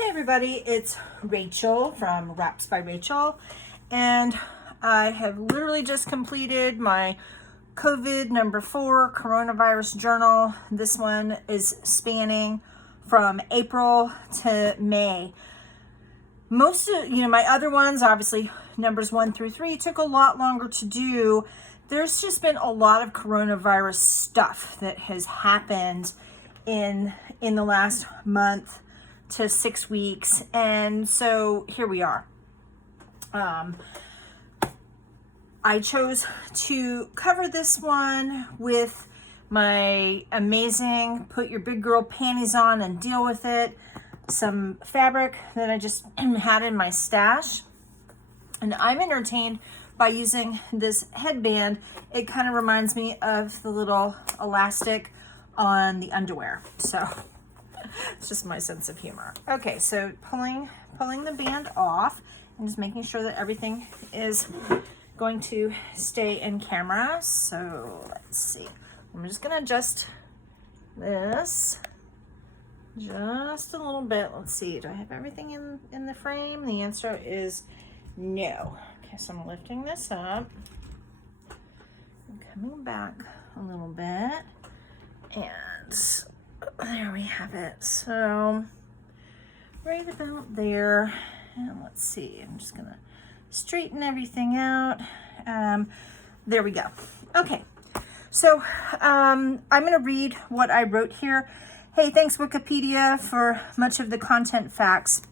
Hey everybody, it's Rachel from Wraps by Rachel, and I have literally just completed my COVID number 4 coronavirus journal. This one is spanning from April to May. Most of, my other ones, obviously numbers 1 through 3, took a lot longer to do. There's just been a lot of coronavirus stuff that has happened in the last month to 6 weeks, and so here we are. I chose to cover this one with my amazing put your big girl panties on and deal with it, some fabric that I just had in my stash, and I'm entertained by using this headband. It kind of reminds me of the little elastic on the underwear, so it's just my sense of humor. Okay, so pulling the band off and just making sure that everything is going to stay in camera. So let's see. I'm just gonna adjust this just a little bit. Let's see. Do I have everything in the frame? The answer is no. Okay, so I'm lifting this up. I'm coming back a little bit, and there we have it. So right about there, and let's see, I'm just gonna straighten everything out. There we go. Okay, so I'm gonna read what I wrote here. Hey, thanks Wikipedia for much of the content facts.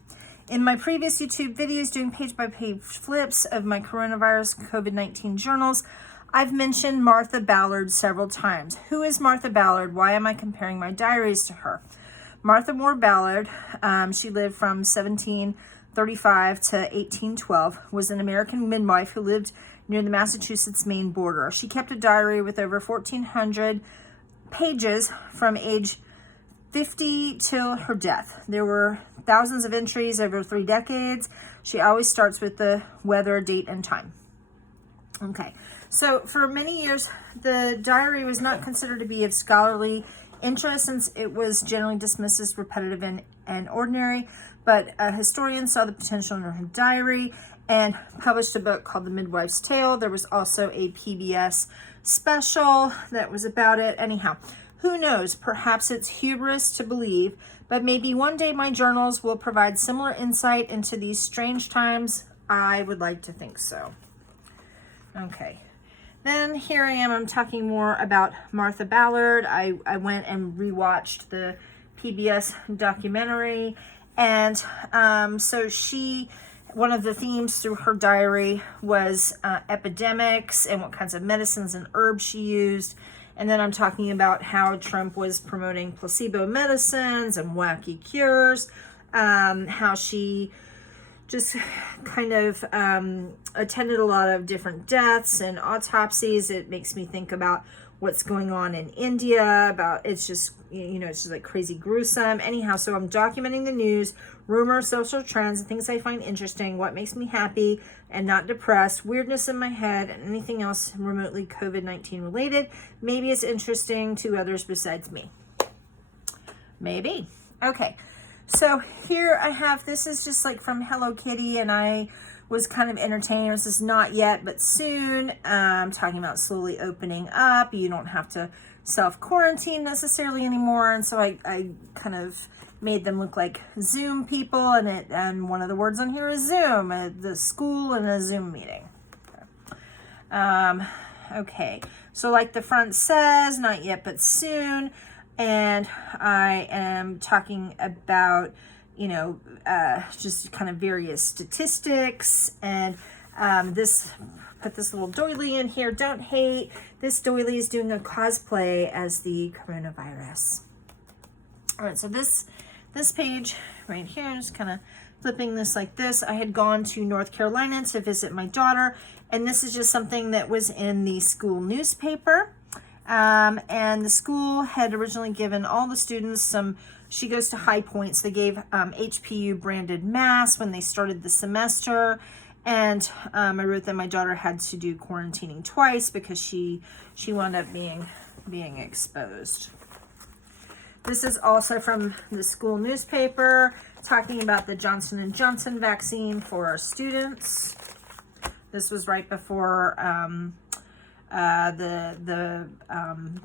In my previous YouTube videos doing page-by-page flips of my coronavirus COVID-19 journals, I've mentioned Martha Ballard several times. Who is Martha Ballard? Why am I comparing my diaries to her? Martha Moore Ballard, she lived from 1735 to 1812, was an American midwife who lived near the Massachusetts-Maine border. She kept a diary with over 1,400 pages from age 50 till her death. There were thousands of entries over 3 decades. She always starts with the weather, date, and time. Okay, so for many years, the diary was not considered to be of scholarly interest since it was generally dismissed as repetitive and ordinary, but a historian saw the potential in her diary and published a book called The Midwife's Tale. There was also a PBS special that was about it. Anyhow, who knows? Perhaps it's hubris to believe, but maybe one day my journals will provide similar insight into these strange times. I would like to think so. Okay, then here I am. I'm talking more about Martha Ballard. I went and rewatched the PBS documentary, and so one of the themes through her diary was epidemics and what kinds of medicines and herbs she used. And then I'm talking about how Trump was promoting placebo medicines and wacky cures, how she just kind of attended a lot of different deaths and autopsies. It makes me think about what's going on in India, it's just like crazy gruesome. Anyhow, so I'm documenting the news, rumors, social trends, and things I find interesting, what makes me happy and not depressed, weirdness in my head, and anything else remotely COVID-19 related. Maybe it's interesting to others besides me. Maybe. Okay. So here I have, this is just like from Hello Kitty, and I was kind of entertained. This is not yet, but soon. Talking about slowly opening up. You don't have to self-quarantine necessarily anymore. And so I kind of made them look like Zoom people, and one of the words on here is Zoom, the school and a Zoom meeting. Okay, so like the front says, not yet, but soon. And I am talking about, just kind of various statistics, and put this little doily in here. Don't hate. This doily is doing a cosplay as the coronavirus. All right, so this page right here, I'm just kind of flipping this like this. I had gone to North Carolina to visit my daughter, and this is just something that was in the school newspaper. And the school had originally given all the students she goes to High Points. They gave HPU branded masks when they started the semester. And I wrote that my daughter had to do quarantining twice because she wound up being exposed. This is also from the school newspaper, talking about the Johnson & Johnson vaccine for our students. This was right before the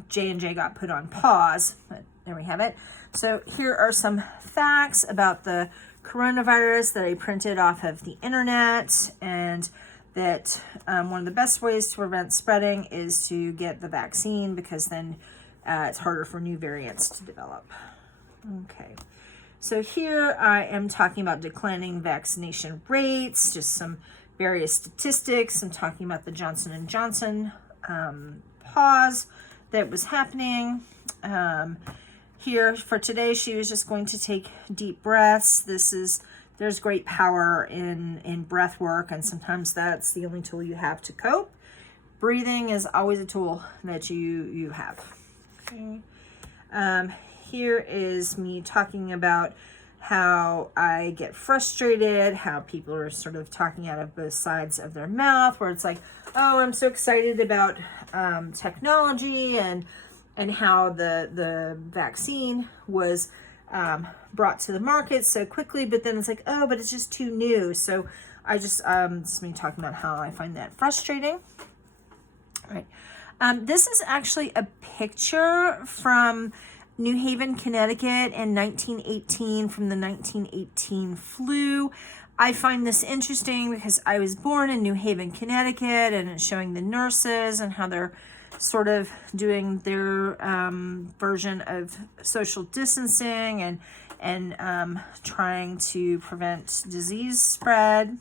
J&J got put on pause, but there we have it. So here are some facts about the coronavirus that I printed off of the internet, and that one of the best ways to prevent spreading is to get the vaccine, because then it's harder for new variants to develop. Okay, so here I am talking about declining vaccination rates, just some various statistics. I'm talking about the Johnson & Johnson pause that was happening. Here for today, she was just going to take deep breaths. There's great power in breath work, and sometimes that's the only tool you have to cope. Breathing is always a tool that you have. Okay. Here is me talking about how I get frustrated, how people are sort of talking out of both sides of their mouth, where it's like, oh, I'm so excited about technology and how the vaccine was brought to the market so quickly, but then it's like, oh, but it's just too new. So I just, it's me talking about how I find that frustrating. All right. This is actually a picture from New Haven, Connecticut in 1918, from the 1918 flu. I find this interesting because I was born in New Haven, Connecticut, and it's showing the nurses and how they're sort of doing their version of social distancing and trying to prevent disease spread.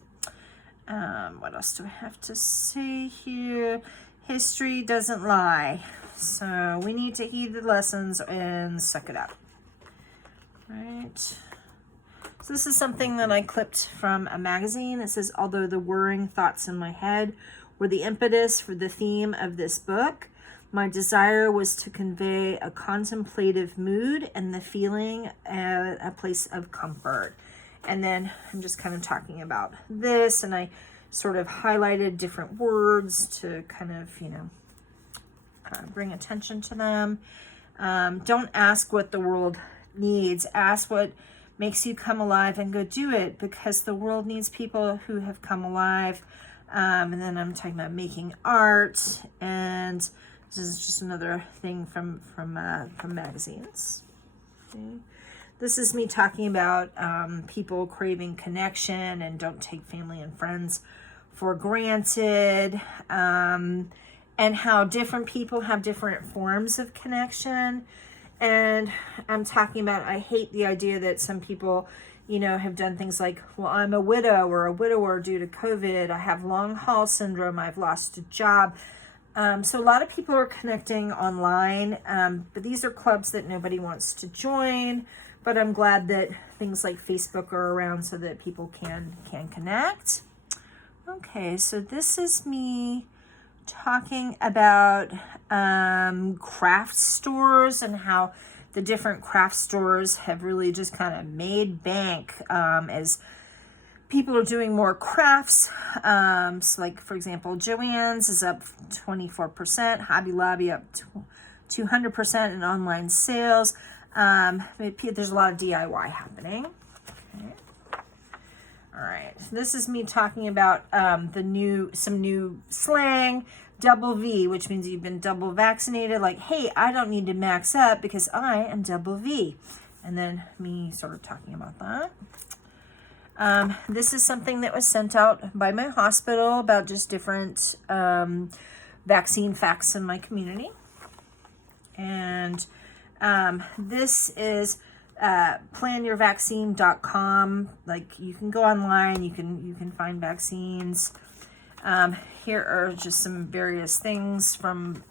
What else do I have to say here? History doesn't lie. So we need to heed the lessons and suck it up. Right. So this is something that I clipped from a magazine. It says, although the whirring thoughts in my head were the impetus for the theme of this book, my desire was to convey a contemplative mood and the feeling at a place of comfort. And then I'm just kind of talking about this, and I sort of highlighted different words to kind of, bring attention to them. Don't ask what the world needs. Ask what makes you come alive and go do it, because the world needs people who have come alive. And then I'm talking about making art, and this is just another thing from magazines. Okay. This is me talking about people craving connection and don't take family and friends for granted, and how different people have different forms of connection. And I'm talking about, I hate the idea that some people, have done things like, well, I'm a widow or a widower due to COVID. I have long haul syndrome. I've lost a job. So a lot of people are connecting online, but these are clubs that nobody wants to join. But I'm glad that things like Facebook are around so that people can connect. Okay, so this is me talking about craft stores and how the different craft stores have really just kind of made bank as people are doing more crafts. So like, for example, Joann's is up 24%, Hobby Lobby up 200% in online sales. There's a lot of DIY happening. Okay. All right, this is me talking about some new slang, double V, which means you've been double vaccinated. Like, hey, I don't need to max up because I am double V. And then me sort of talking about that. This is something that was sent out by my hospital about just different vaccine facts in my community. And this is planyourvaccine.com. Like, you can go online, you can find vaccines. Here are just some various things from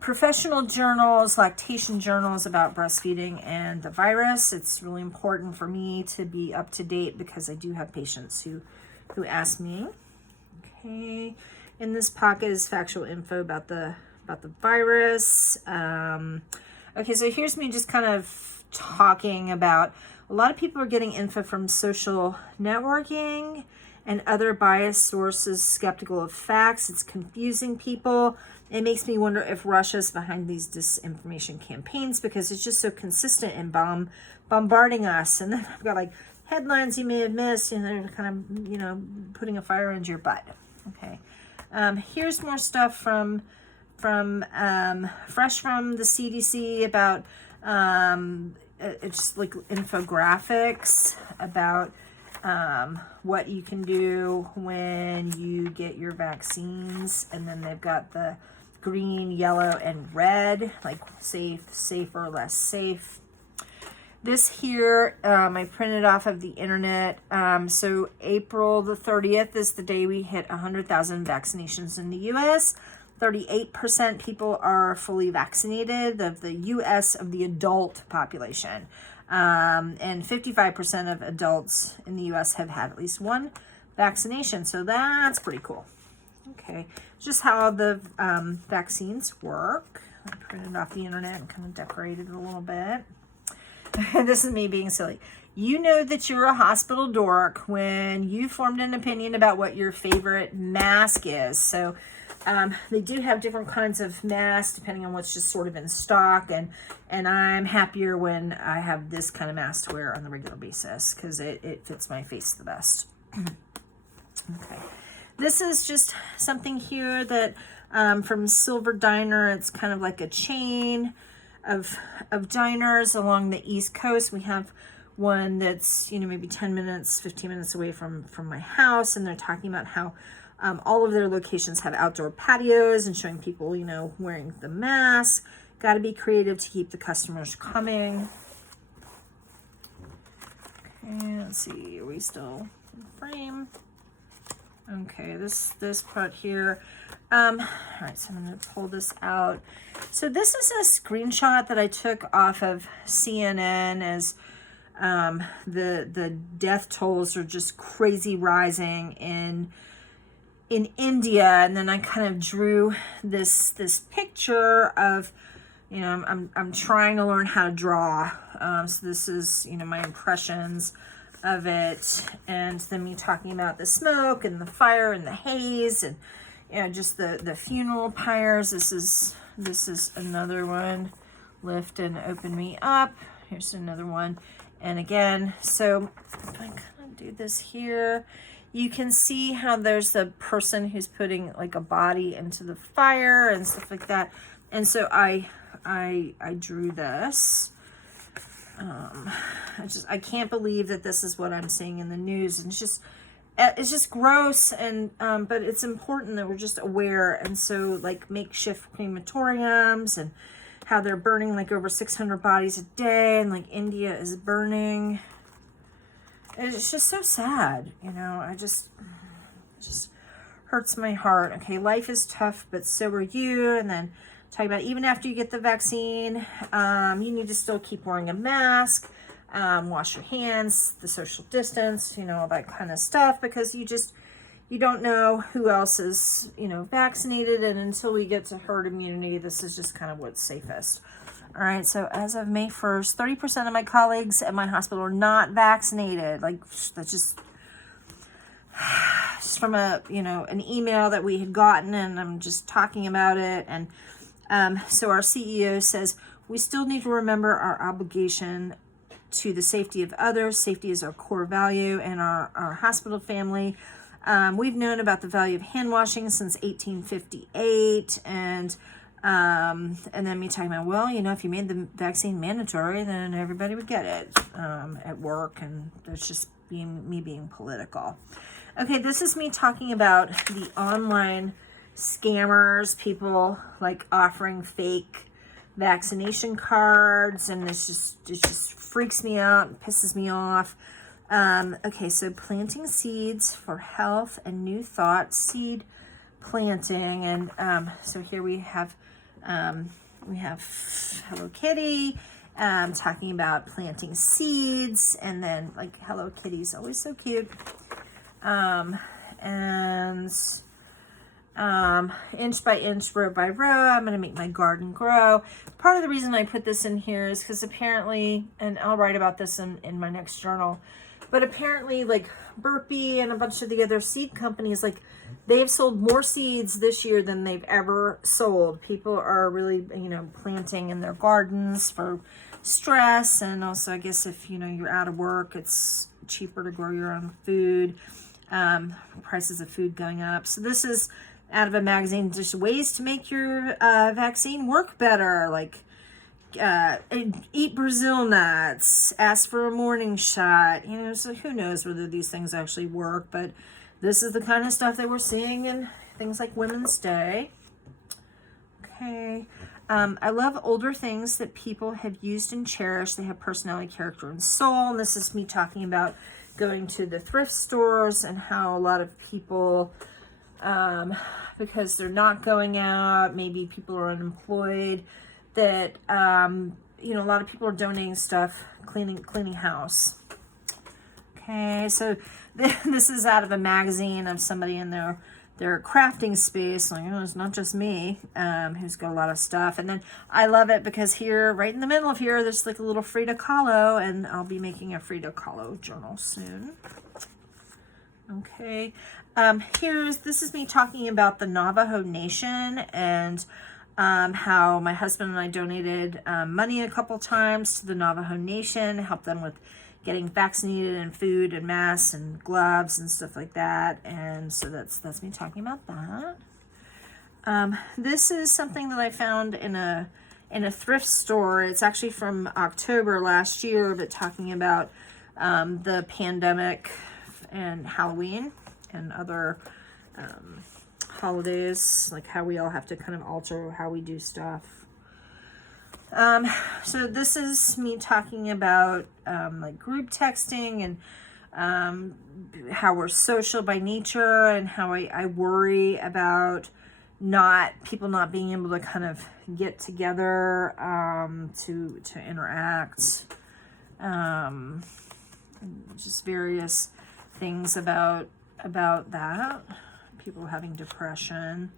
professional journals, lactation journals about breastfeeding and the virus. It's really important for me to be up to date because I do have patients who ask me. Okay, in this pocket is factual info about the virus. Okay, so here's me just kind of talking about, a lot of people are getting info from social networking and other biased sources, skeptical of facts. It's confusing people. It makes me wonder if Russia's behind these disinformation campaigns, because it's just so consistent in bombarding us. And then I've got like headlines you may have missed, and they're kind of, you know, putting a fire into your butt. Okay. Here's more stuff from fresh from the CDC about it's like infographics about what you can do when you get your vaccines, and then they've got the green, yellow, and red, like safe, safer, less safe. This here, I printed off of the internet. So April the 30th is the day we hit 100,000 vaccinations in the U.S. 38% people are fully vaccinated of the U.S. of the adult population. And 55% of adults in the U.S. have had at least one vaccination. So that's pretty cool. Okay, just how the vaccines work. I printed off the internet and kind of decorated it a little bit. This is me being silly. You know that you're a hospital dork when you formed an opinion about what your favorite mask is. So they do have different kinds of masks depending on what's just sort of in stock. And I'm happier when I have this kind of mask to wear on the regular basis because it fits my face the best. Okay. This is just something here that from Silver Diner. It's kind of like a chain of diners along the East Coast. We have one that's, you know, maybe 10 minutes, 15 minutes away from my house. And they're talking about how all of their locations have outdoor patios and showing people, you know, wearing the mask. Got to be creative to keep the customers coming. Okay, let's see. Are we still in frame? Okay, this part here. All right, so I'm going to pull this out. So this is a screenshot that I took off of CNN as the death tolls are just crazy rising in India, and then I kind of drew this picture of, you know, I'm trying to learn how to draw. So this is, you know, my impressions of it, and then me talking about the smoke and the fire and the haze, and, you know, just the funeral pyres. This is another one. Lift and open me up. Here's another one. And again, so if I kind of do this here, you can see how there's the person who's putting like a body into the fire and stuff like that. And so I drew this. I can't believe that this is what I'm seeing in the news, and it's just gross, and but it's important that we're just aware. And so, like, makeshift crematoriums, and how they're burning like over 600 bodies a day, and like India is burning. It's just so sad, you know. It just hurts my heart. Okay, life is tough, but so are you. And then talking about even after you get the vaccine, you need to still keep wearing a mask, wash your hands, the social distance, you know, all that kind of stuff, because you don't know who else is, you know, vaccinated. And until we get to herd immunity, this is just kind of what's safest. All right, so as of May 1st, 30% of my colleagues at my hospital are not vaccinated. Like, that's just from a, you know, an email that we had gotten, and I'm just talking about it. And so our CEO says, we still need to remember our obligation to the safety of others. Safety is our core value in our hospital family. We've known about the value of hand washing since 1858. And then me talking about, well, you know, if you made the vaccine mandatory, then everybody would get it at work. And that's just me being political. Okay, this is me talking about the online scammers, people like offering fake vaccination cards, and it just freaks me out and pisses me off. Okay, so planting seeds for health and new thoughts, seed planting, and so here we have Hello Kitty talking about planting seeds, and then like Hello Kitty's always so cute, and inch by inch, row by row, I'm going to make my garden grow. Part of the reason I put this in here is because apparently, and I'll write about this in my next journal, But apparently, like Burpee and a bunch of the other seed companies, like they've sold more seeds this year than they've ever sold. People are really, planting in their gardens for stress, and also I guess if you're out of work, it's cheaper to grow your own food. Prices of food going up. So this is out of a magazine, just ways to make your vaccine work better, like eat Brazil nuts, ask for a morning shot, so who knows whether these things actually work, but this is the kind of stuff that we're seeing in things like Women's Day. Okay. I love older things that people have used and cherished. They have personality, character, and soul. And this is me talking about going to the thrift stores and how a lot of people, because they're not going out, maybe people are unemployed, that, a lot of people are donating stuff, cleaning house. Okay, so this is out of a magazine of somebody in their crafting space. Like, it's not just me, who's got a lot of stuff. And then I love it because here, right in the middle of here, there's like a little Frida Kahlo, and I'll be making a Frida Kahlo journal soon. Okay, this is me talking about the Navajo Nation and how my husband and I donated money a couple times to the Navajo Nation, helped them with getting vaccinated and food and masks and gloves and stuff like that. And so that's me talking about that. This is something that I found in a thrift store. It's actually from October last year, but talking about the pandemic and Halloween and other holidays, like how we all have to kind of alter how we do stuff. So this is me talking about like group texting and how we're social by nature, and how I worry about people not being able to kind of get together to interact. Just various things about that. People having depression.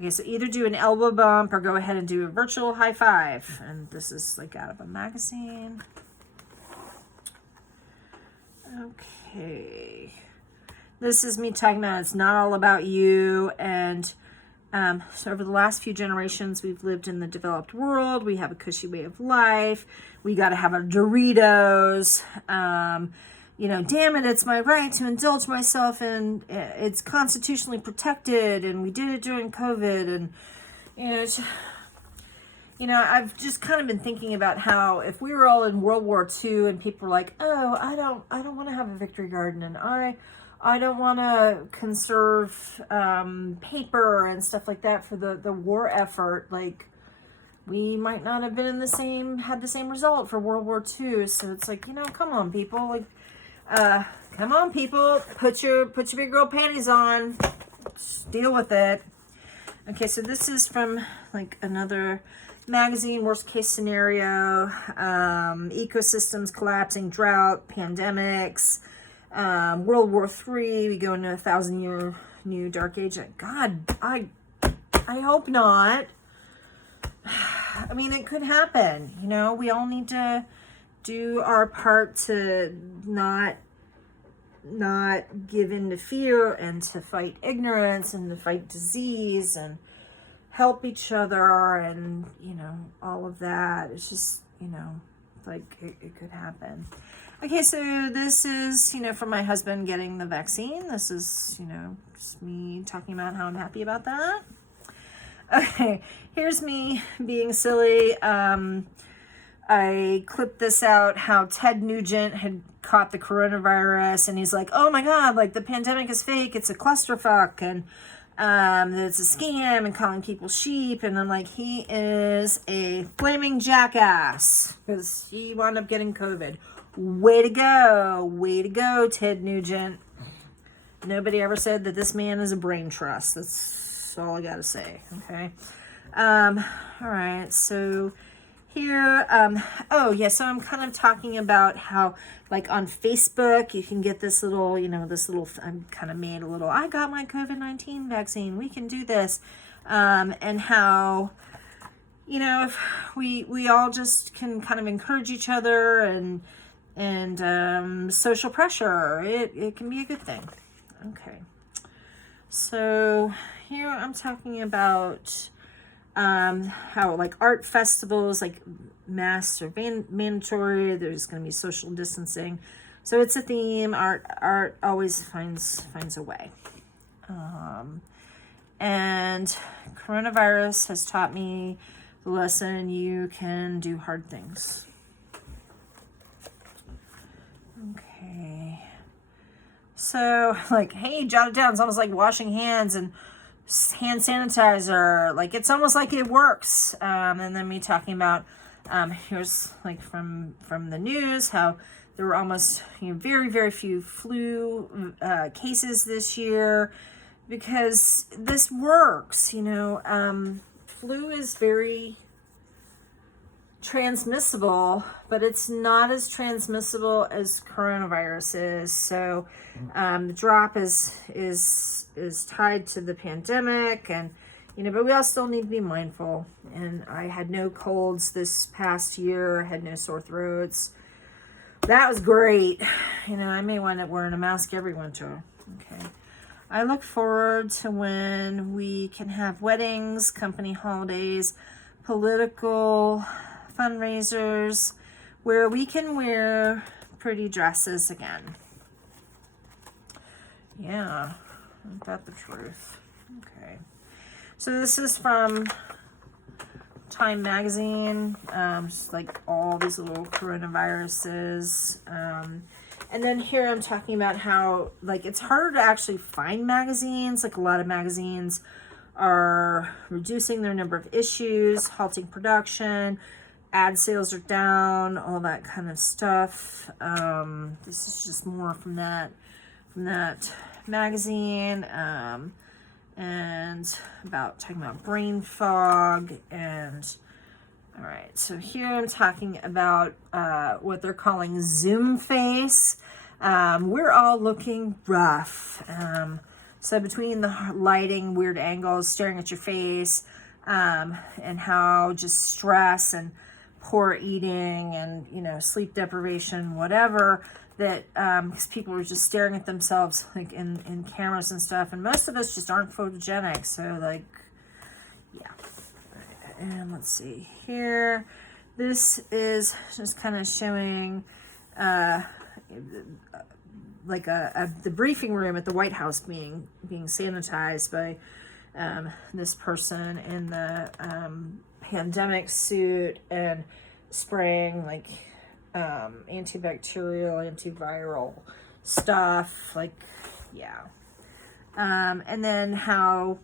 Okay, so either do an elbow bump or go ahead and do a virtual high five. And this is like out of a magazine. Okay. This is me talking about it's not all about you. And so over the last few generations, we've lived in the developed world. We have a cushy way of life. We got to have our Doritos. Damn it, it's my right to indulge myself, and it's constitutionally protected, and we did it during COVID, and I've just kind of been thinking about how if we were all in World War II and people were like, oh, I don't want to have a victory garden, and I don't want to conserve paper and stuff like that for the war effort, like, we might not have been had the same result for World War II. So it's like, come on, people, like, come on, people, put your big girl panties on. Just deal with it. Okay, so this is from like another magazine, worst case scenario, ecosystems collapsing, drought, pandemics, World War III, we go into 1,000-year new dark age. God, I hope not. I mean, it could happen. We all need to do our part to not give in to fear, and to fight ignorance, and to fight disease, and help each other, and all of that. It's just like it could happen. Okay, so this is for my husband getting the vaccine. This is just me talking about how I'm happy about that. Okay, here's me being silly. I clipped this out, how Ted Nugent had caught the coronavirus, and he's like, oh my God, like the pandemic is fake, it's a clusterfuck, and it's a scam, and calling people sheep. And I'm like, he is a flaming jackass because he wound up getting COVID. Way to go, Ted Nugent. Nobody ever said that this man is a brain trust. That's all I gotta say. Okay. All right, so here, so I'm kind of talking about how, like, on Facebook, you can get this little, I'm kind of made a little, I got my COVID-19 vaccine, we can do this, and how, if we all just can kind of encourage each other, and and social pressure. It can be a good thing. Okay. So here I'm talking about how like art festivals, like masks are mandatory. There's going to be social distancing. So it's a theme. Art always finds a way. And coronavirus has taught me the lesson: you can do hard things. Okay. So, like, hey, jot it down. It's almost like washing hands and hand sanitizer. Like, it's almost like it works. And then me talking about, here's like from the news, how there were almost, very, very few flu cases this year, because this works. Flu is very transmissible, but it's not as transmissible as coronavirus is. So the drop is tied to the pandemic, and but we all still need to be mindful. And I had no colds this past year. I had no sore throats. That was great. I may wind up wearing a mask every winter. Okay. I look forward to when we can have weddings, company holidays, political fundraisers, where we can wear pretty dresses again. Yeah, ain't that the truth? Okay. So this is from Time Magazine, just like all these little coronaviruses. And then here I'm talking about how, like, it's harder to actually find magazines. Like, a lot of magazines are reducing their number of issues, halting production, ad sales are down, all that kind of stuff. This is just more from that magazine, and talking about brain fog. And all right, so here I'm talking about what they're calling Zoom face. We're all looking rough. So between the lighting, weird angles, staring at your face, and how just stress and poor eating and, sleep deprivation, whatever, that because people are just staring at themselves like in cameras and stuff. And most of us just aren't photogenic. So, like, yeah. And let's see here. This is just kind of showing like the briefing room at the White House being sanitized by this person in the pandemic suit and spraying like antibacterial, antiviral stuff. Like, yeah. And then how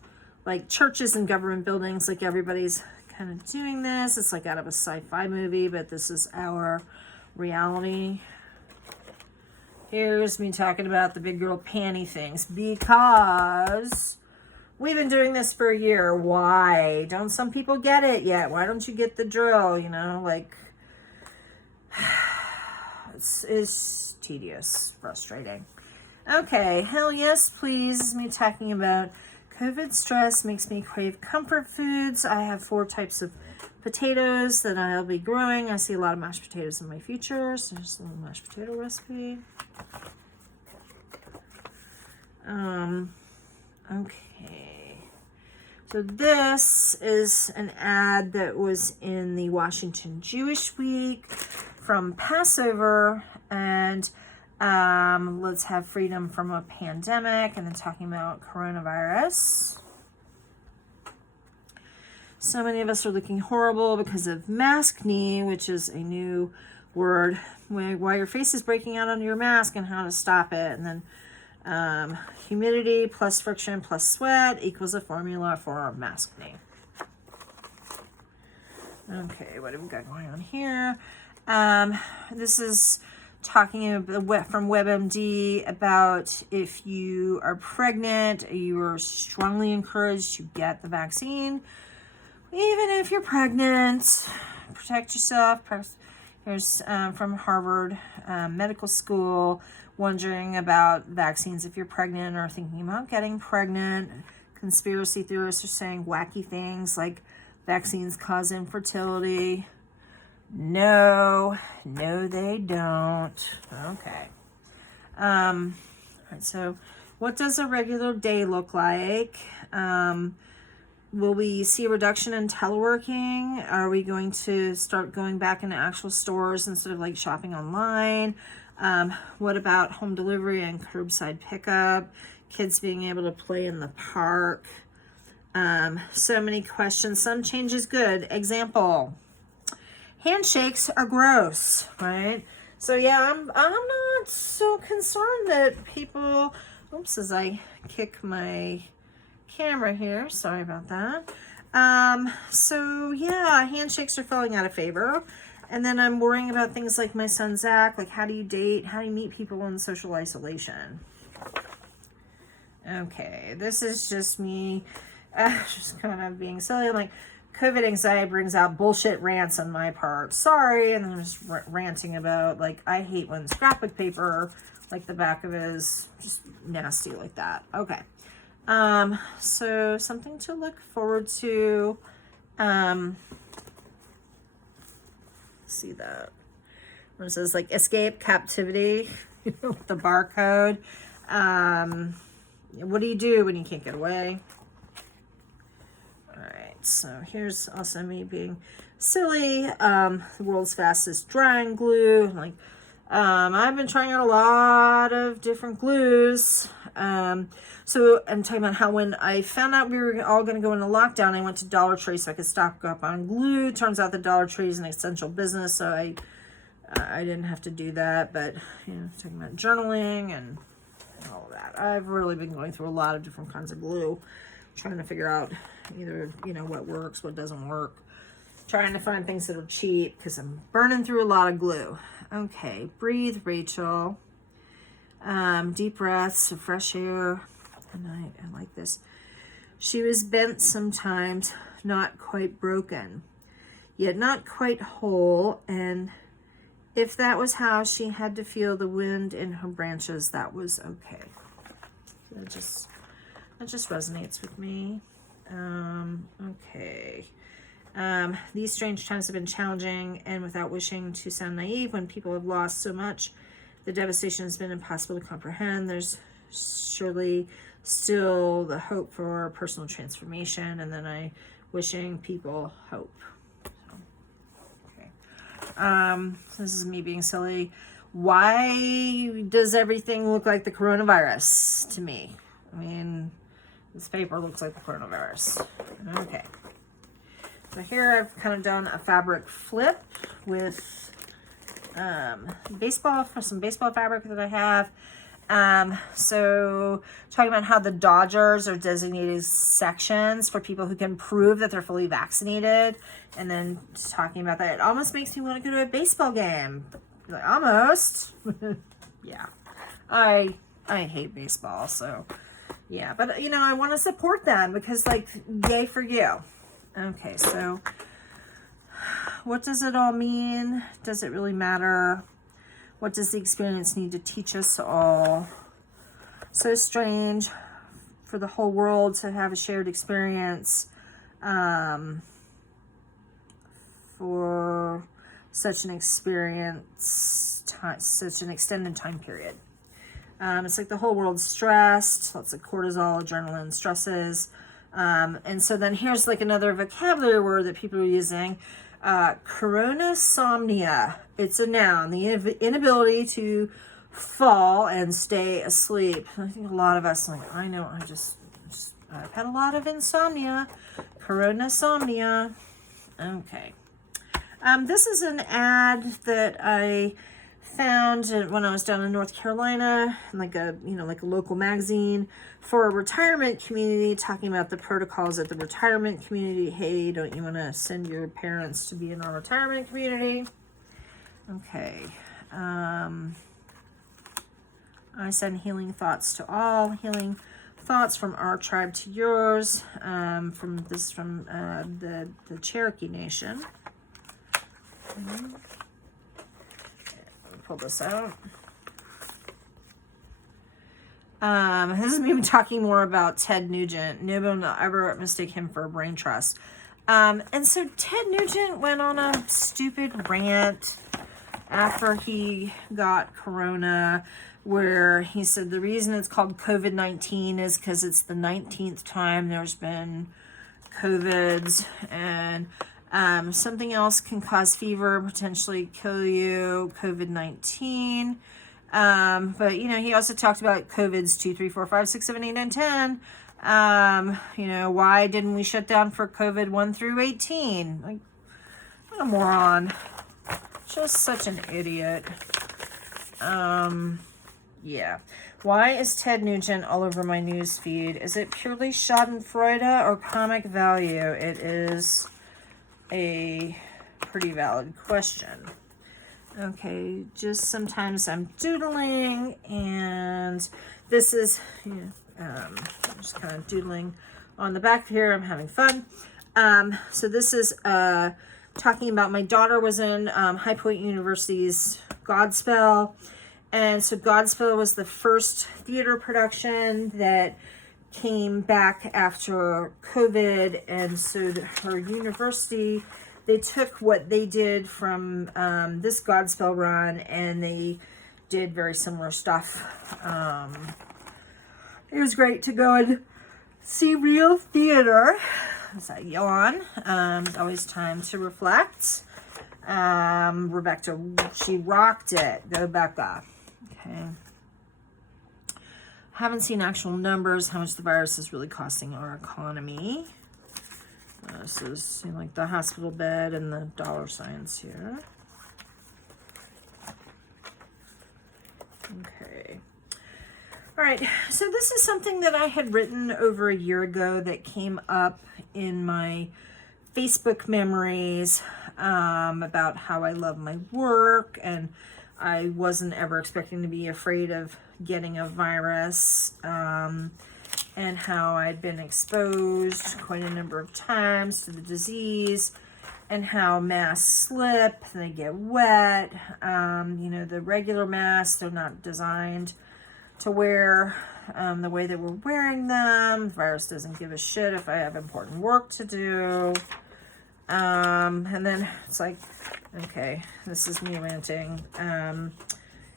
like churches and government buildings, like everybody's kind of doing this. It's like out of a sci-fi movie, but this is our reality. Here's me talking about the big girl panty things, because we've been doing this for a year. Why don't some people get it yet? Why don't you get the drill? Like, it's tedious, frustrating. Okay, hell yes, please. This is me talking about COVID stress makes me crave comfort foods. I have 4 types of potatoes that I'll be growing. I see a lot of mashed potatoes in my future, so just a little mashed potato recipe. Okay. So this is an ad that was in the Washington Jewish Week from Passover, and let's have freedom from a pandemic, and then talking about coronavirus. So many of us are looking horrible because of maskne, which is a new word, why your face is breaking out under your mask and how to stop it. And then humidity plus friction plus sweat equals a formula for maskne. Okay, what have we got going on here? This is talking from WebMD about if you are pregnant, you are strongly encouraged to get the vaccine. Even if you're pregnant, protect yourself. Here's from Harvard Medical School, wondering about vaccines if you're pregnant or thinking about getting pregnant. Conspiracy theorists are saying wacky things like vaccines cause infertility. No, they don't. Okay. All right, so what does a regular day look like? Will we see a reduction in teleworking? Are we going to start going back into actual stores instead of like shopping online? What about home delivery and curbside pickup? Kids being able to play in the park? So many questions. Some change is good. Example, handshakes are gross, right? So yeah, I'm not so concerned that people, oops, as I kick my camera here, sorry about that. So yeah, handshakes are falling out of favor. And then I'm worrying about things like my son Zach, like how do you date, how do you meet people in social isolation? Okay, this is just me just kind of being silly. I'm like, COVID anxiety brings out bullshit rants on my part. Sorry. And then I'm just ranting about, like, I hate when scrapbook paper, like the back of it is just nasty like that. Okay. So something to look forward to. See that. Where it says, like, escape captivity, with the barcode. What do you do when you can't get away? All right, so here's also me being silly. The world's fastest drying glue. Like, I've been trying out a lot of different glues. So I'm talking about how when I found out we were all going to go into lockdown, I went to Dollar Tree so I could stock up on glue. Turns out the Dollar Tree is an essential business, so I didn't have to do that. But you know, talking about journaling and all of that. I've really been going through a lot of different kinds of glue, trying to figure out either, you know, what works, what doesn't work, trying to find things that are cheap because I'm burning through a lot of glue. Okay, breathe, Rachel. Deep breaths of fresh air. And I like this. She was bent sometimes, not quite broken, yet not quite whole. And if that was how she had to feel the wind in her branches, that was okay. That just resonates with me. Okay. These strange times have been challenging, and without wishing to sound naive, when people have lost so much, the devastation has been impossible to comprehend. There's surely still the hope for personal transformation, and then I wishing people hope. So this is me being silly. Why does everything look like the coronavirus to me? I mean, this paper looks like the coronavirus. Okay. So here I've kind of done a fabric flip with some baseball fabric that I have. So talking about how the Dodgers are designated sections for people who can prove that they're fully vaccinated, and then talking about that, it almost makes me want to go to a baseball game. Like, almost. Yeah, I hate baseball, so yeah, but you know, I want to support them because, like, yay for you. Okay, so what does it all mean? Does it really matter? What does the experience need to teach us all? So strange for the whole world to have a shared experience for such an such an extended time period. It's like the whole world's stressed, lots of cortisol, adrenaline, stresses. And so then here's like another vocabulary word that people are using. Coronasomnia. It's a noun, the inability to fall and stay asleep. I think a lot of us, like, I know, I've had a lot of insomnia. Coronasomnia. Okay. This is an ad that I found when I was down in North Carolina, like a local magazine for a retirement community, talking about the protocols at the retirement community. Hey, don't you want to send your parents to be in our retirement community? Okay. I send healing thoughts to all, healing thoughts from our tribe to yours, from the Cherokee Nation. Okay. Pull this out. This is me talking more about Ted Nugent. No one will ever mistake him for a brain trust. And so Ted Nugent went on a stupid rant after he got corona, where he said the reason it's called COVID-19 is because it's the 19th time there's been COVIDs, and something else can cause fever, potentially kill you, COVID-19. But, you know, he also talked about COVIDs 2, 3, 4, 5, 6, 7, 8, 9, 10. You know, why didn't we shut down for COVID 1 through 18? Like, what a moron. Just such an idiot. Yeah. Why is Ted Nugent all over my news feed? Is it purely schadenfreude or comic value? It is a pretty valid question. Okay, just sometimes I'm doodling, and this is, I'm just kind of doodling on the back here. I'm having fun. So this is talking about my daughter was in High Point University's Godspell. And so Godspell was the first theater production that came back after COVID. And so her university, they took what they did from this Godspell run, and they did very similar stuff. It was great to go and see real theater. As I yawn, it's always time to reflect. Rebecca, she rocked it. Go Becca. Okay. Haven't seen actual numbers, how much the virus is really costing our economy. This is like the hospital bed and the dollar signs here. Okay. All right, so this is something that I had written over a year ago that came up in my Facebook memories about how I love my work, and I wasn't ever expecting to be afraid of getting a virus, and how I'd been exposed quite a number of times to the disease, and how masks slip, and they get wet. You know, the regular masks, they're not designed to wear the way that we're wearing them. The virus doesn't give a shit if I have important work to do. And then it's like, okay, this is me ranting.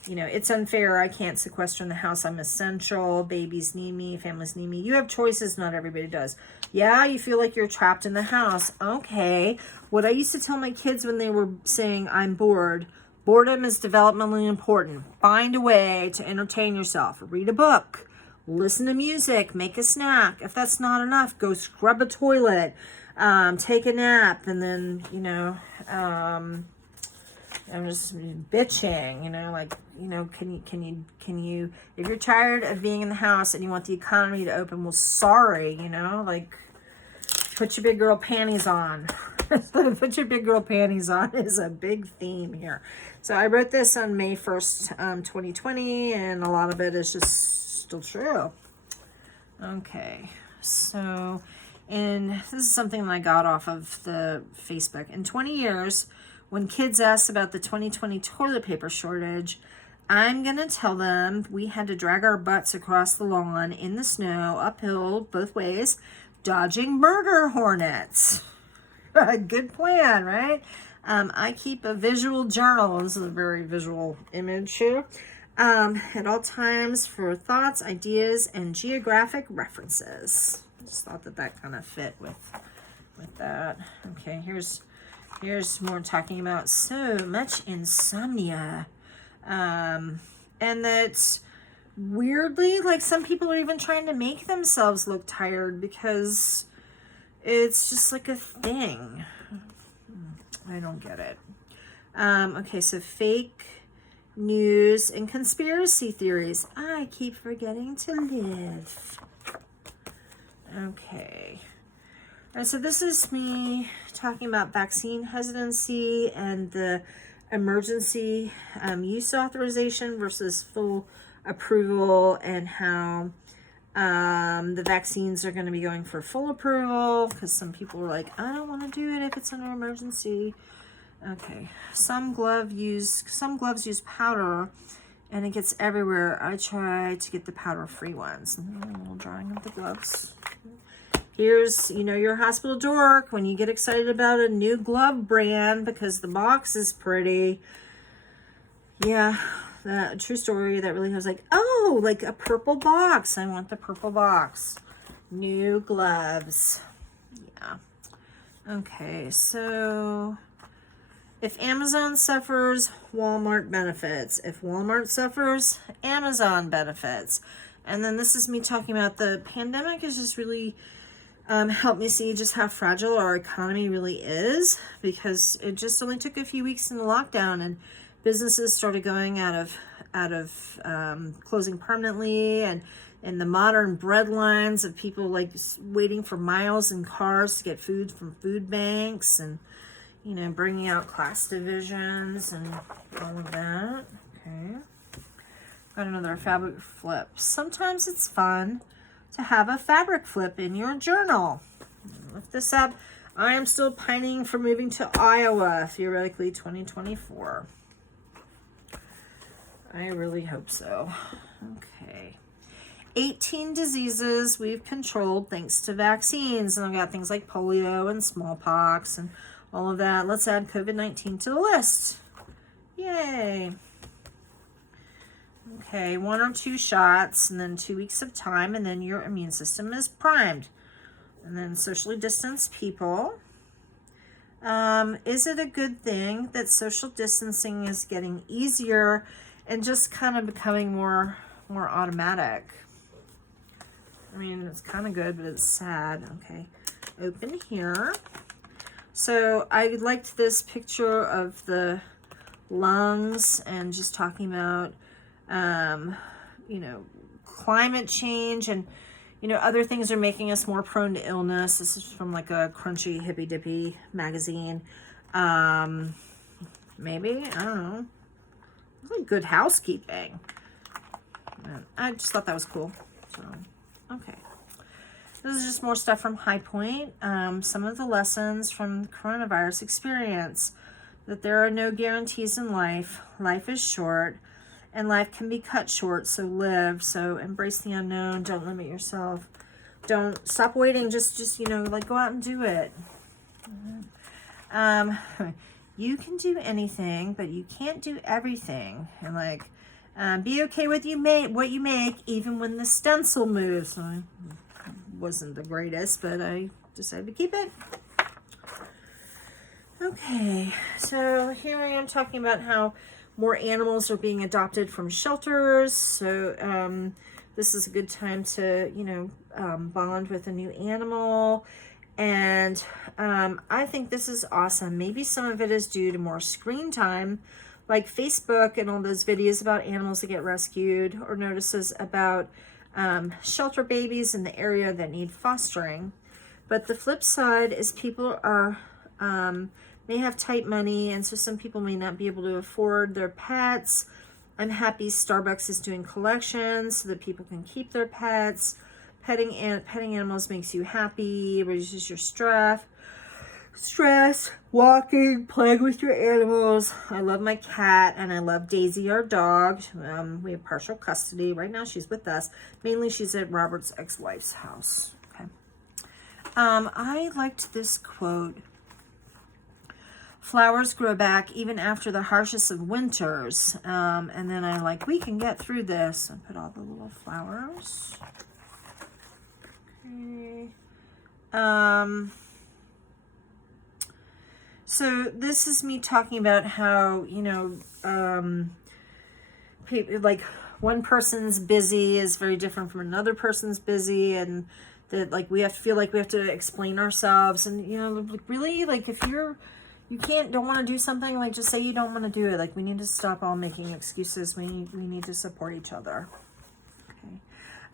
You know, it's unfair. I can't sequester in the house. I'm essential. Babies need me. Families need me. You have choices. Not everybody does. Yeah, you feel like you're trapped in the house. Okay. What I used to tell my kids when they were saying, I'm bored, boredom is developmentally important. Find a way to entertain yourself. Read a book. Listen to music. Make a snack. If that's not enough, go scrub a toilet. Take a nap. And then, you know, I'm just bitching, you know, like, you know, can you, if you're tired of being in the house and you want the economy to open, well, sorry, you know, like, put your big girl panties on. Put your big girl panties on is a big theme here. So I wrote this on May 1st, 2020, and a lot of it is just still true. Okay, so, and this is something that I got off of the Facebook. In 20 years, when kids ask about the 2020 toilet paper shortage, I'm going to tell them we had to drag our butts across the lawn in the snow, uphill, both ways, dodging murder hornets. Good plan, right? I keep a visual journal. This is a very visual image here. At all times for thoughts, ideas, and geographic references. Just thought that that kind of fit with that. Okay, here's more talking about so much insomnia. And that weirdly, like, some people are even trying to make themselves look tired because it's just like a thing. I don't get it. Okay, so fake news and conspiracy theories. I keep forgetting to live. Okay. All right, so this is me talking about vaccine hesitancy and the emergency use authorization versus full approval, and how the vaccines are going to be going for full approval because some people are like, I don't want to do it if it's under emergency. Okay, some gloves use powder and it gets everywhere. I try to get the powder-free ones. A little drawing of the gloves. Here's, you know, your hospital dork when you get excited about a new glove brand because the box is pretty. Yeah, that true story. That really was like, oh, like a purple box. I want the purple box. New gloves. Yeah. Okay, so if Amazon suffers, Walmart benefits. If Walmart suffers, Amazon benefits. And then this is me talking about the pandemic has just really helped me see just how fragile our economy really is, because it just only took a few weeks in the lockdown and businesses started going out of closing permanently, and the modern bread lines of people like waiting for miles in cars to get food from food banks, and you know, bringing out class divisions and all of that. Okay, got another fabric flip. Sometimes it's fun to have a fabric flip in your journal. Lift this up. I am still pining for moving to Iowa, theoretically 2024. I really hope so. Okay. 18 diseases we've controlled thanks to vaccines. And I've got things like polio and smallpox and all of that. Let's add COVID-19 to the list. Yay. Okay, 1 or 2 shots and then 2 weeks of time, and then your immune system is primed. And then socially distanced people. Is it a good thing that social distancing is getting easier and just kind of becoming more automatic? I mean, it's kind of good, but it's sad. Okay, open here. So I liked this picture of the lungs and just talking about you know, climate change and, you know, other things are making us more prone to illness. This is from like a crunchy hippy dippy magazine. Maybe, I don't know. It's like good housekeeping. I just thought that was cool. So, okay. This is just more stuff from High Point. Some of the lessons from the coronavirus experience. That there are no guarantees in life. Life is short. And life can be cut short, so live. So embrace the unknown. Don't limit yourself. Don't stop waiting. Just you know, like go out and do it. You can do anything, but you can't do everything. And like, be okay with what you make, even when the stencil moves. So it wasn't the greatest, but I decided to keep it. Okay, so here I am talking about how more animals are being adopted from shelters. So this is a good time to, you know, bond with a new animal. And I think this is awesome. Maybe some of it is due to more screen time, like Facebook and all those videos about animals that get rescued, or notices about shelter babies in the area that need fostering. But the flip side is people are may have tight money, and so some people may not be able to afford their pets. I'm happy Starbucks is doing collections so that people can keep their pets. Petting animals makes you happy, reduces your stress, walking, playing with your animals. I love my cat, and I love Daisy, our dog. We have partial custody. Right now she's with us. Mainly she's at Robert's ex-wife's house. Okay. I liked this quote. Flowers grow back even after the harshest of winters. And then I like, we can get through this. And put all the little flowers. Okay. So this is me talking about how, you know, people, like one person's busy is very different from another person's busy, and that like we have to feel like we have to explain ourselves, and you know, like really, like if you don't want to do something, like just say you don't want to do it. Like we need to stop all making excuses. We need to support each other. Okay.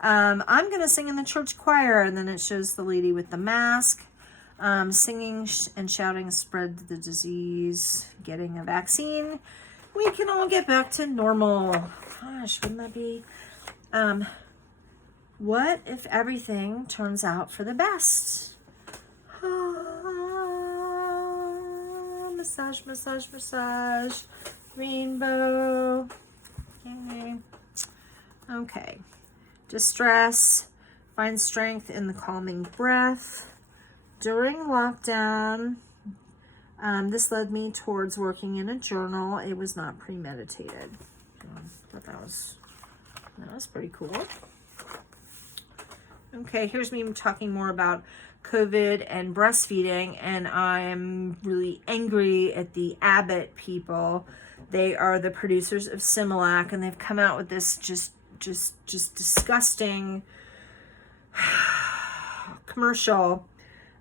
I'm going to sing in the church choir, and then it shows the lady with the mask singing and shouting, spread the disease, getting a vaccine. We can all get back to normal. Gosh, wouldn't that be? What if everything turns out for the best? Massage, massage, massage. Rainbow. Yay. Okay. Distress, Find strength in the calming breath. During lockdown, this led me towards working in a journal. It was not premeditated. I thought that was pretty cool. Okay, here's me talking more about COVID and breastfeeding, and I'm really angry at the Abbott people. They are the producers of Similac, and they've come out with this just disgusting commercial.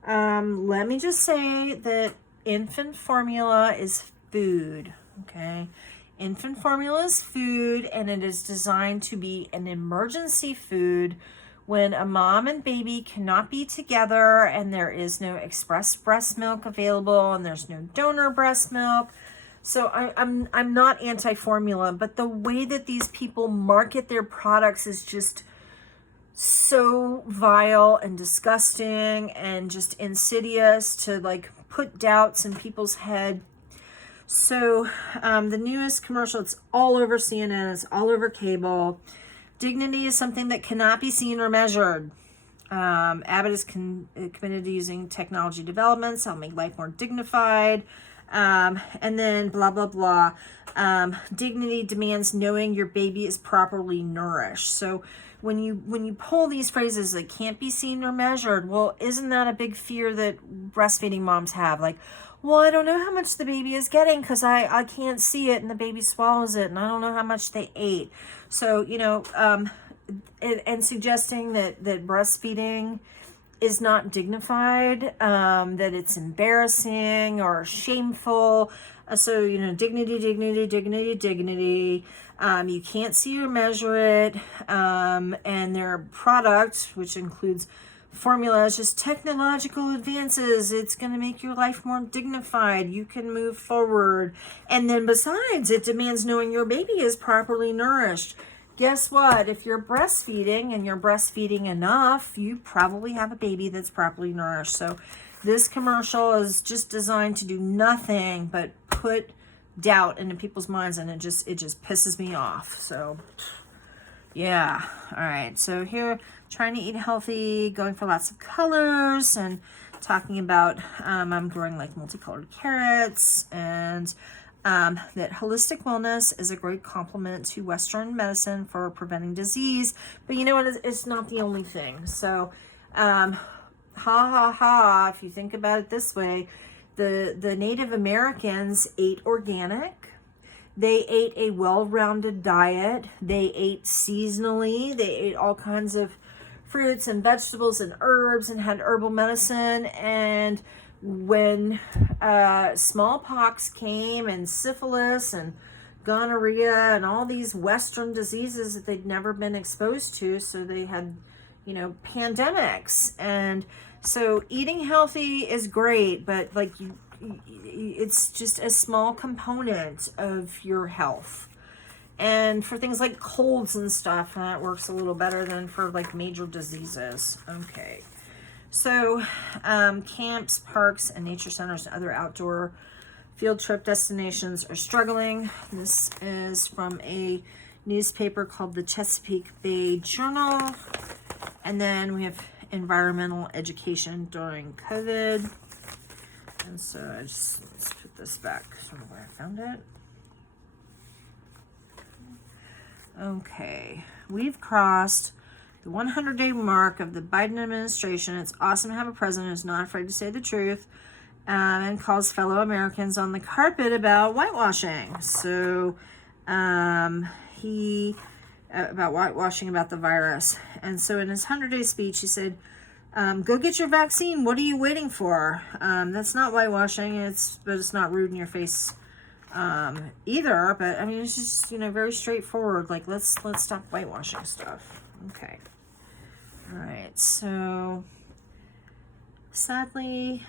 Let me just say that infant formula is food, okay? Infant formula is food, and it is designed to be an emergency food when a mom and baby cannot be together and there is no express breast milk available and there's no donor breast milk. So I'm not anti-formula, but the way that these people market their products is just so vile and disgusting and just insidious to like put doubts in people's head. So the newest commercial, it's all over CNN, it's all over cable. Dignity is something that cannot be seen or measured. Abbott is committed to using technology developments that'll make life more dignified. And then blah, blah, blah. Dignity demands knowing your baby is properly nourished. So when you pull these phrases that can't be seen or measured, well, isn't that a big fear that breastfeeding moms have? Like, well, I don't know how much the baby is getting because I can't see it and the baby swallows it and I don't know how much they ate. So, and suggesting that breastfeeding is not dignified, that it's embarrassing or shameful. So, dignity, dignity, dignity, dignity. You can't see or measure it. And their product, which includes formula, is just technological advances. It's going to make your life more dignified. You can move forward. And then besides, it demands knowing your baby is properly nourished. Guess what? If you're breastfeeding and you're breastfeeding enough, you probably have a baby that's properly nourished. So this commercial is just designed to do nothing but put doubt into people's minds, and it just pisses me off. So yeah. All right. So here, trying to eat healthy, going for lots of colors, and talking about I'm growing like multicolored carrots, and that holistic wellness is a great complement to Western medicine for preventing disease. But you know what? It's not the only thing. So, if you think about it this way, the Native Americans ate organic. They ate a well-rounded diet. They ate seasonally. They ate all kinds of fruits and vegetables and herbs and had herbal medicine. And when smallpox came and syphilis and gonorrhea and all these Western diseases that they'd never been exposed to, so they had, pandemics. And so eating healthy is great, but it's just a small component of your health. And for things like colds and stuff, that works a little better than for like major diseases. Okay. So camps, parks, and nature centers and other outdoor field trip destinations are struggling. This is from a newspaper called the Chesapeake Bay Journal. And then we have environmental education during COVID. And so let's put this back from where I found it. Okay, we've crossed the 100-day mark of the Biden administration. It's awesome to have a president who's not afraid to say the truth and calls fellow Americans on the carpet about whitewashing. So about whitewashing about the virus. And so in his 100-day speech, he said, go get your vaccine. What are you waiting for? That's not whitewashing. But it's not rude in your face either. But I mean, it's just, very straightforward. Like, let's stop whitewashing stuff. Okay. All right. So sadly,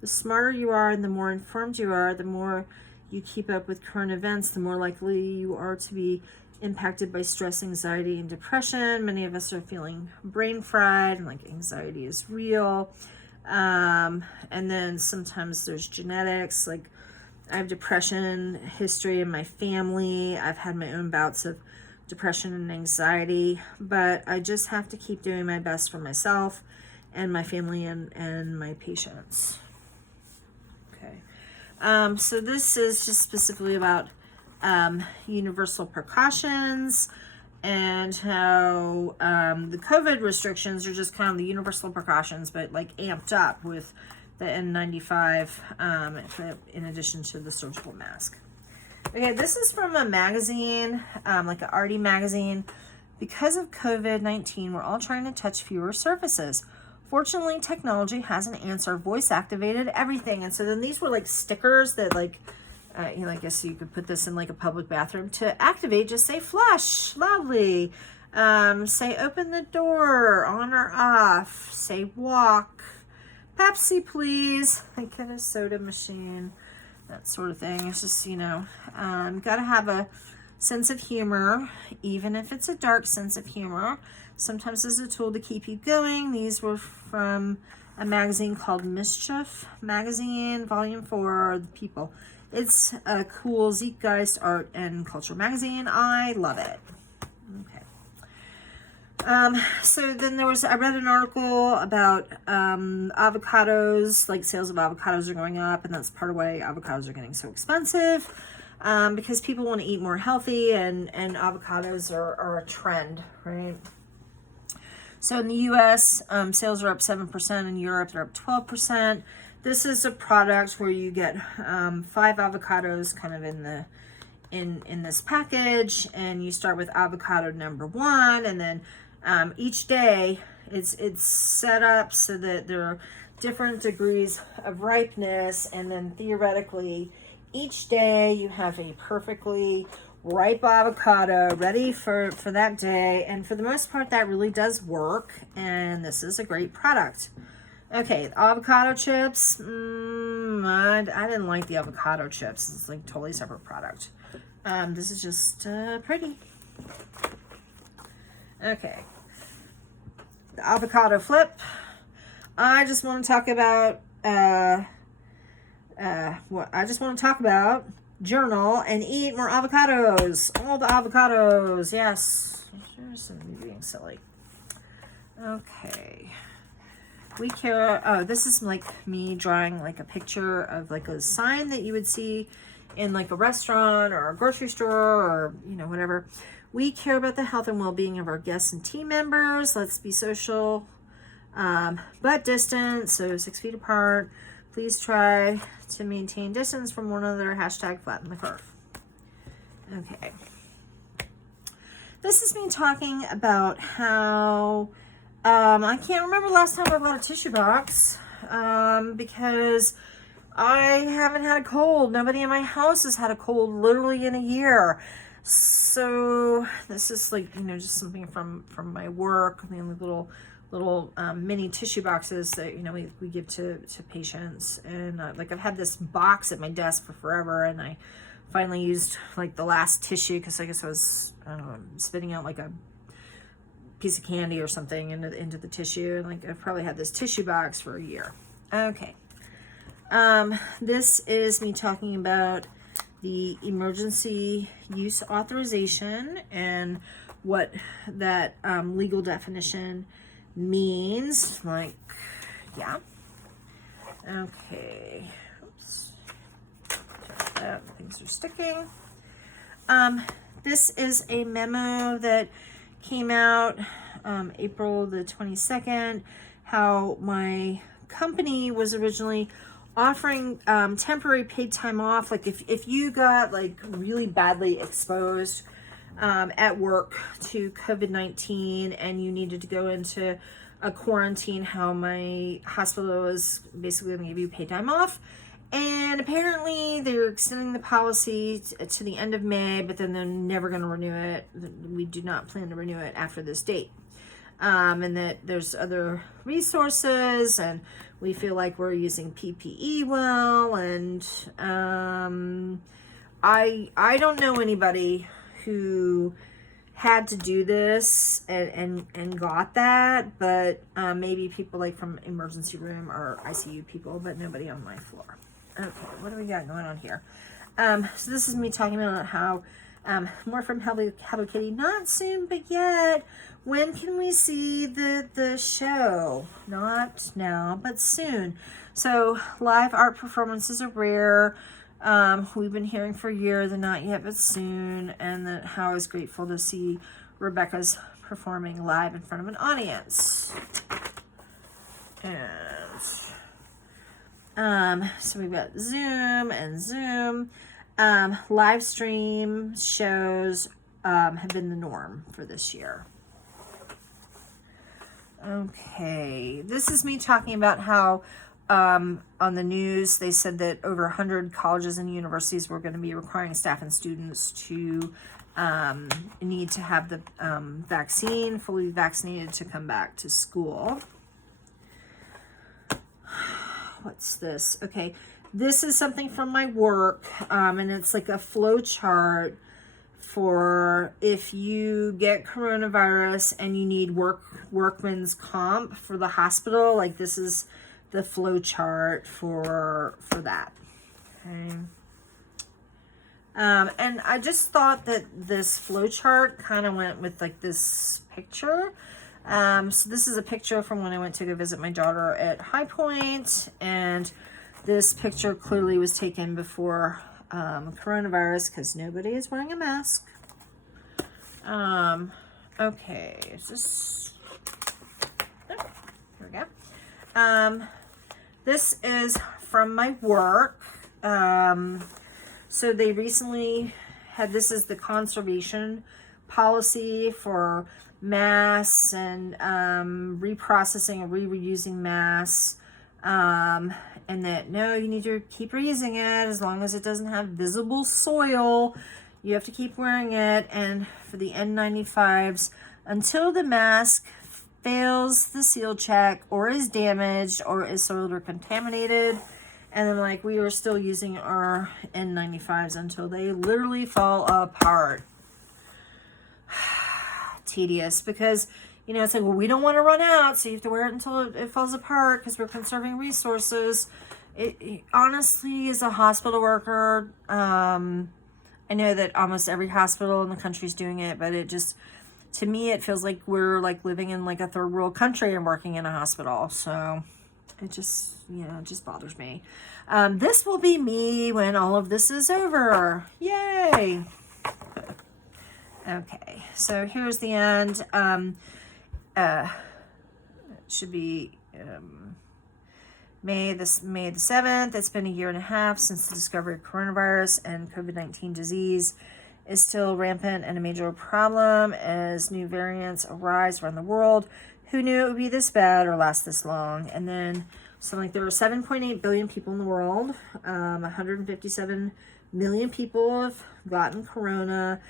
the smarter you are and the more informed you are, the more you keep up with current events, the more likely you are to be impacted by stress, anxiety, and depression. Many of us are feeling brain fried, and like anxiety is real. And then sometimes there's genetics. Like, I have depression history in my family. I've had my own bouts of depression and anxiety, but I just have to keep doing my best for myself and my family and my patients. Okay. So this is just specifically about universal precautions and how the COVID restrictions are just kind of the universal precautions, but like amped up with the N95 in addition to the surgical mask. Okay, this is from a magazine, like an arty magazine. Because of COVID-19, we're all trying to touch fewer surfaces. Fortunately, technology has an answer. Voice activated everything. And so then these were like stickers that like, you know, I guess you could put this in like a public bathroom. To activate, just say flush loudly. Say open the door, on or off. Say walk. Pepsi, please. Like get a soda machine. That sort of thing. It's just, you know, gotta have a sense of humor, even if it's a dark sense of humor. Sometimes as a tool to keep you going. These were from a magazine called Mischief Magazine, Volume 4, The People. It's a cool Zeitgeist art and culture magazine. I love it. Okay. So then I read an article about avocados, like sales of avocados are going up, and that's part of why avocados are getting so expensive, because people want to eat more healthy, and avocados are a trend, right? So in the US, sales are up 7%. In Europe, they're up 12%. This is a product where you get 5 avocados kind of in this package, and you start with avocado number 1, and then each day it's set up so that there are different degrees of ripeness, and then theoretically each day you have a perfectly ripe avocado ready for that day, and for the most part that really does work, and this is a great product. Okay, avocado chips, I didn't like the avocado chips. It's like a totally separate product. This is just pretty. Okay, the avocado flip. I just want to talk about journal and eat more avocados. All the avocados, yes. Here's me being silly. Okay. We care. Oh, this is like me drawing like a picture of like a sign that you would see in like a restaurant or a grocery store or, you know, whatever. We care about the health and well-being of our guests and team members. Let's be social, but distant, so 6 feet apart. Please try to maintain distance from one another. Hashtag flatten the curve. Okay. This is me talking about how I can't remember last time I bought a tissue box because I haven't had a cold. Nobody in my house has had a cold literally in a year. So this is like, you know, just something from my work. I mean, little mini tissue boxes that, you know, we give to patients. And like I've had this box at my desk for forever, and I finally used like the last tissue because I guess I was spitting out like a piece of candy or something into the tissue, and like I've probably had this tissue box for a year. Okay. This is me talking about the emergency use authorization and what that legal definition means. Like, yeah. Okay. Oops. Things are sticking. This is a memo that came out April the 22nd, how my company was originally offering temporary paid time off. Like if you got like really badly exposed at work to COVID-19 and you needed to go into a quarantine, how my hospital was basically going to give you paid time off. And apparently they're extending the policy to the end of May, but then they're never going to renew it. We do not plan to renew it after this date. And that there's other resources, and we feel like we're using PPE well. And I don't know anybody who had to do this and got that, but maybe people like from emergency room or ICU people, but nobody on my floor. Okay, what do we got going on here? So this is me talking about how More from Hello Kitty, not soon, but yet. When can we see the show? Not now, but soon. So live art performances are rare. We've been hearing for a year the not yet, but soon, and that how I was grateful to see Rebecca's performing live in front of an audience. And so we've got Zoom and Zoom. Live stream shows have been the norm for this year. Okay, this is me talking about how on the news they said that over 100 colleges and universities were going to be requiring staff and students to need to have the vaccine, fully vaccinated, to come back to school. What's this? Okay, this is something from my work, and it's like a flow chart for if you get coronavirus and you need workman's comp for the hospital. Like, this is the flow chart for that. Okay. And I just thought that this flow chart kind of went with like this picture. So this is a picture from when I went to go visit my daughter at High Point, and this picture clearly was taken before coronavirus because nobody is wearing a mask. Okay, is this? Oh, here we go. This is from my work. So they recently had, this is the conservation policy for masks and reprocessing and reusing masks. And that, no, you need to keep reusing it as long as it doesn't have visible soil. You have to keep wearing it. And for the N95s, until the mask fails the seal check or is damaged or is soiled or contaminated. And then, like, we are still using our N95s until they literally fall apart. Tedious, because, you know, it's like, well, we don't want to run out, so you have to wear it until it falls apart because we're conserving resources. It honestly, as a hospital worker, I know that almost every hospital in the country is doing it, but it just, to me, it feels like we're like living in like a third world country and working in a hospital. So it just, you know, it just bothers me. This will be me when all of this is over. Yay! Okay, so here's the end. It should be May the 7th. It's been a year and a half since the discovery of coronavirus, and COVID-19 disease is still rampant and a major problem as new variants arise around the world. Who knew it would be this bad or last this long? And then, so like, there are 7.8 billion people in the world. 157 million people have gotten corona.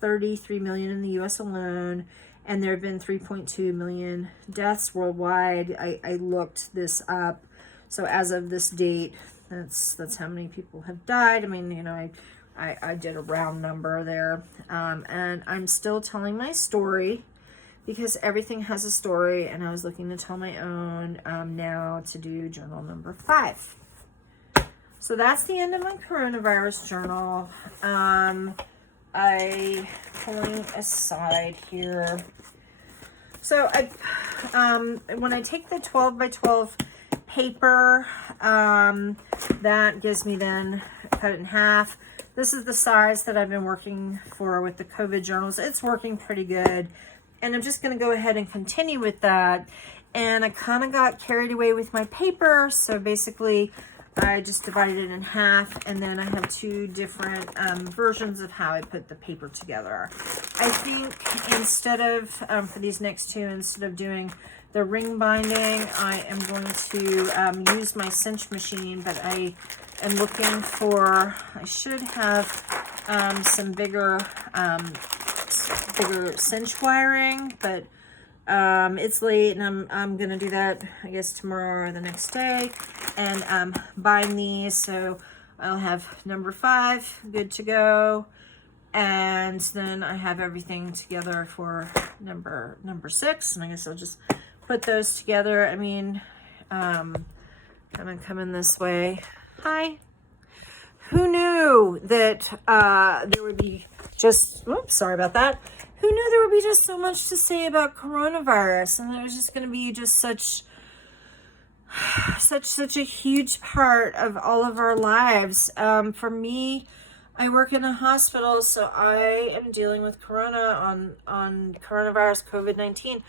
33 million in the US alone, and there have been 3.2 million deaths worldwide. I looked this up, so as of this date, that's how many people have died. I mean, you know, I did a round number there, and I'm still telling my story because everything has a story, and I was looking to tell my own now to do journal number 5. So that's the end of my coronavirus journal. I pulling aside here. So when I take the 12 by 12 paper, that gives me then cut it in half. This is the size that I've been working for with the COVID journals. It's working pretty good. And I'm just going to go ahead and continue with that. And I kind of got carried away with my paper. So basically, I just divided it in half, and then I have 2 different versions of how I put the paper together. I think instead of, for these next 2, instead of doing the ring binding, I am going to use my cinch machine, but I am looking for, I should have some bigger cinch wiring, but it's late, and I'm gonna do that, I guess, tomorrow or the next day, and bind these, so I'll have number 5 good to go, and then I have everything together for number 6, and I guess I'll just put those together. I mean, kind of coming this way. Hi. who knew that there would be just, oops, sorry about that. Who knew there would be just so much to say about coronavirus, and it was just going to be just such a huge part of all of our lives. For me, I work in a hospital, so I am dealing with on coronavirus, COVID-19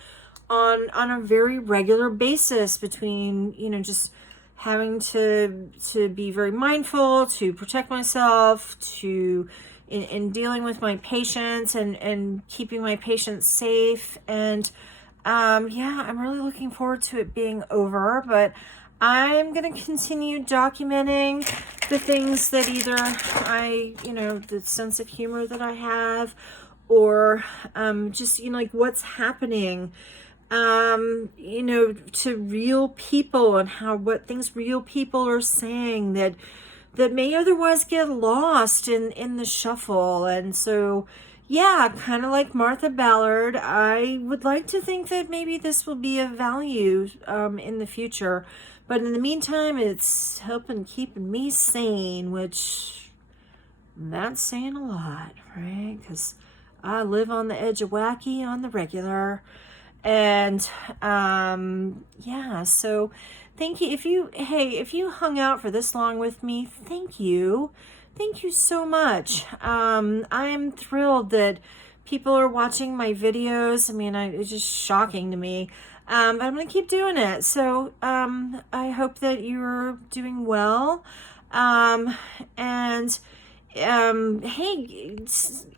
on a very regular basis, between, just having to be very mindful, to protect myself, in dealing with my patients and keeping my patients safe. And yeah, I'm really looking forward to it being over, but I'm going to continue documenting the things that either the sense of humor that I have, or just, like what's happening, to real people, and what things real people are saying that may otherwise get lost in the shuffle. And so, yeah, kind of like Martha Ballard, I would like to think that maybe this will be of value in the future. But in the meantime, it's helping keeping me sane, which that's saying a lot, right? Because I live on the edge of wacky on the regular. And yeah, so thank you. If you hung out for this long with me, thank you. Thank you so much. I'm thrilled that people are watching my videos. I mean, it's just shocking to me. But I'm going to keep doing it. So I hope that you're doing well. And hey,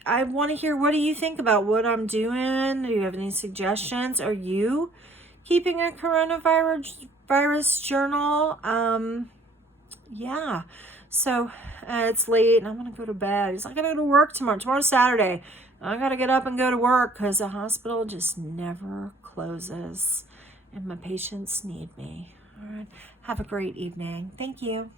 I want to hear, what do you think about what I'm doing? Do you have any suggestions? Are you keeping a coronavirus journal? Yeah. So it's late and I'm going to go to bed. I got to go to work tomorrow. Tomorrow's Saturday. I got to get up and go to work because the hospital just never closes and my patients need me. All right. Have a great evening. Thank you.